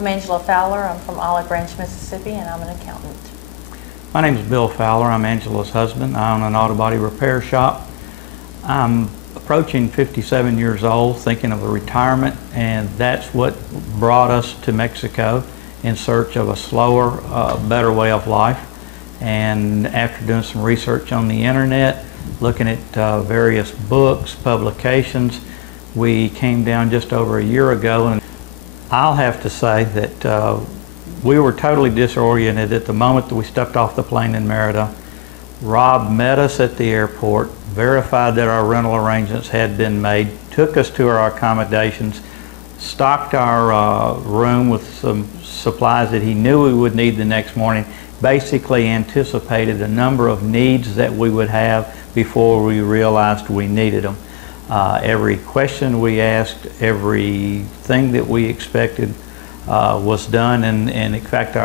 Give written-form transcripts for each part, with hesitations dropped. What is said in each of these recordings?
I'm Angela Fowler. I'm from Olive Branch, Mississippi, and I'm an accountant. My name is Bill Fowler. I'm Angela's husband. I own an auto body repair shop. I'm approaching 57 years old, thinking of a retirement, and that's what brought us to Mexico in search of a slower, better way of life. And after doing some research on the internet, looking at various books, publications, we came down just over a year ago, and I'll have to say that we were totally disoriented at the moment that we stepped off the plane in Merida. Rob met us at the airport, verified that our rental arrangements had been made, took us to our accommodations, stocked our room with some supplies that he knew we would need the next morning, basically anticipated a number of needs that we would have before we realized we needed them. Every question we asked, everything that we expected was done, and in fact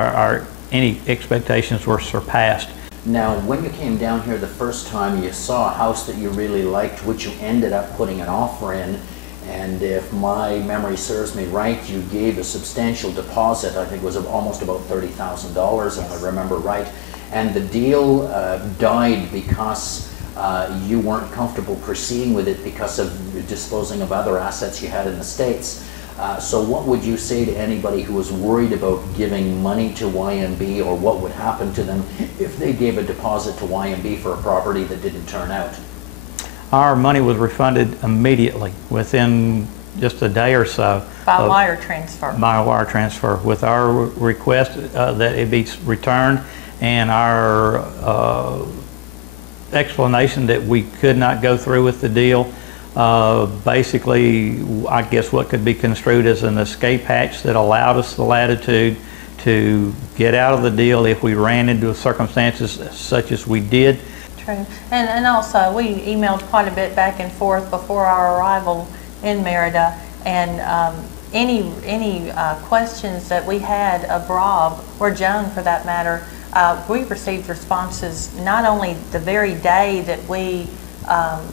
any expectations were surpassed. Now, when you came down here the first time, you saw a house that you really liked, which you ended up putting an offer in, and if my memory serves me right, you gave a substantial deposit. I think it was almost about $30,000, if I remember right, and the deal died because you weren't comfortable proceeding with it because of disposing of other assets you had in the States. So what would you say to anybody who was worried about giving money to YMB, or what would happen to them if they gave a deposit to YMB for a property that didn't turn out? Our money was refunded immediately, within just a day or so. By wire transfer. By wire transfer, with our request that it be returned, and our explanation that we could not go through with the deal. Basically, I guess what could be construed as an escape hatch that allowed us the latitude to get out of the deal if we ran into circumstances such as we did. True. And also, we emailed quite a bit back and forth before our arrival in Merida, and any questions that we had of Rob, or Joan for that matter, we received responses not only the very day that we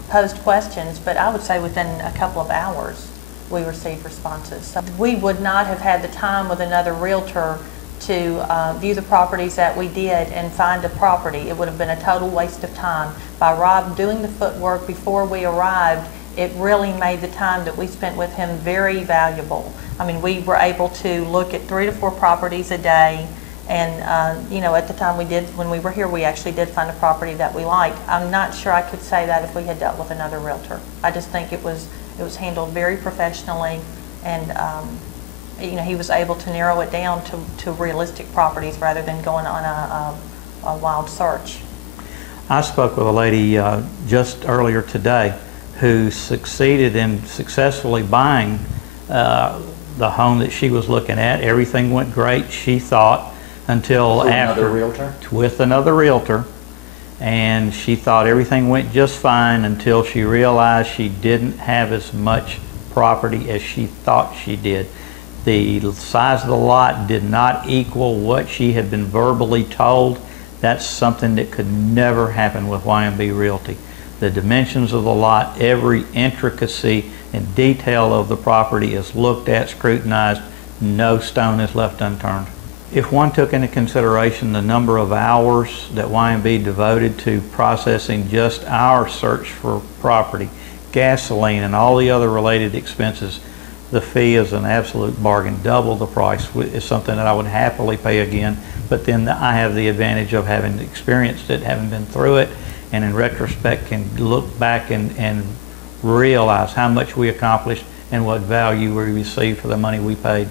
posed questions, but I would say within a couple of hours we received responses. So we would not have had the time with another realtor to view the properties that we did and find a property. It would have been a total waste of time. By Rob doing the footwork before we arrived, it really made the time that we spent with him very valuable. I mean, we were able to look at 3 to 4 properties a day. And you know, at the time when we were here, we actually did find a property that we liked. I'm not sure I could say that if we had dealt with another realtor. I just think it was handled very professionally, and you know, he was able to narrow it down to realistic properties rather than going on a wild search. I spoke with a lady just earlier today who succeeded in successfully buying the home that she was looking at. Everything went great, she thought, until after, with another realtor, and she thought everything went just fine until she realized she didn't have as much property as she thought she did. The size of the lot did not equal what she had been verbally told. That's something that could never happen with YMB Realty. The dimensions of the lot, every intricacy and detail of the property is looked at, scrutinized. No stone is left unturned. If one took into consideration the number of hours that YMB devoted to processing just our search for property, gasoline, and all the other related expenses, the fee is an absolute bargain. Double the price is something that I would happily pay again, but then I have the advantage of having experienced it, having been through it, and in retrospect can look back and realize how much we accomplished and what value we received for the money we paid.